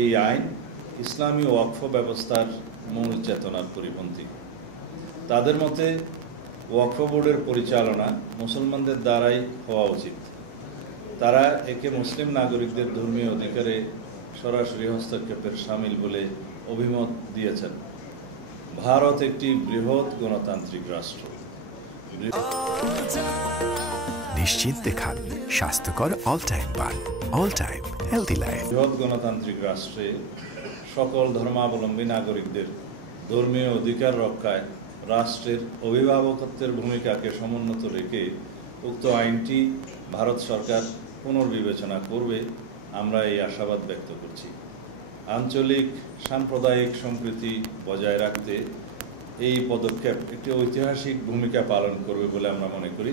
এই আইন ইসলামী ওয়াকফ ব্যবস্থার মূল চেতনার পরিপন্থী। তাদের মতে ওয়াকফ বোর্ডের পরিচালনা মুসলমানদের দ্বারাই হওয়া উচিত। তারা একে মুসলিম নাগরিকদের ধর্মীয় অধিকারে সরাসরি হস্তক্ষেপের শামিল বলে অভিমত দিয়েছেন। ভারত একটি বৃহৎ গণতান্ত্রিক রাষ্ট্র। নিশ্চিন্তে খান স্বাস্থ্যকর অল টাইম পান, অল টাইম হেলদি লাইফ। বৃহৎ গণতান্ত্রিক রাষ্ট্রে সকল ধর্মাবলম্বী নাগরিকদের ধর্মীয় অধিকার রক্ষায় রাষ্ট্রের অভিভাবকত্বের ভূমিকাকে সমুন্নত রেখে উক্ত আইনটি ভারত সরকার পুনর্বিবেচনা করবে, আমরা এই আশাবাদ ব্যক্ত করছি। আঞ্চলিক সাম্প্রদায়িক সম্প্রীতি বজায় রাখতে এই পদক্ষেপ একটি ঐতিহাসিক ভূমিকা পালন করবে বলে আমরা মনে করি।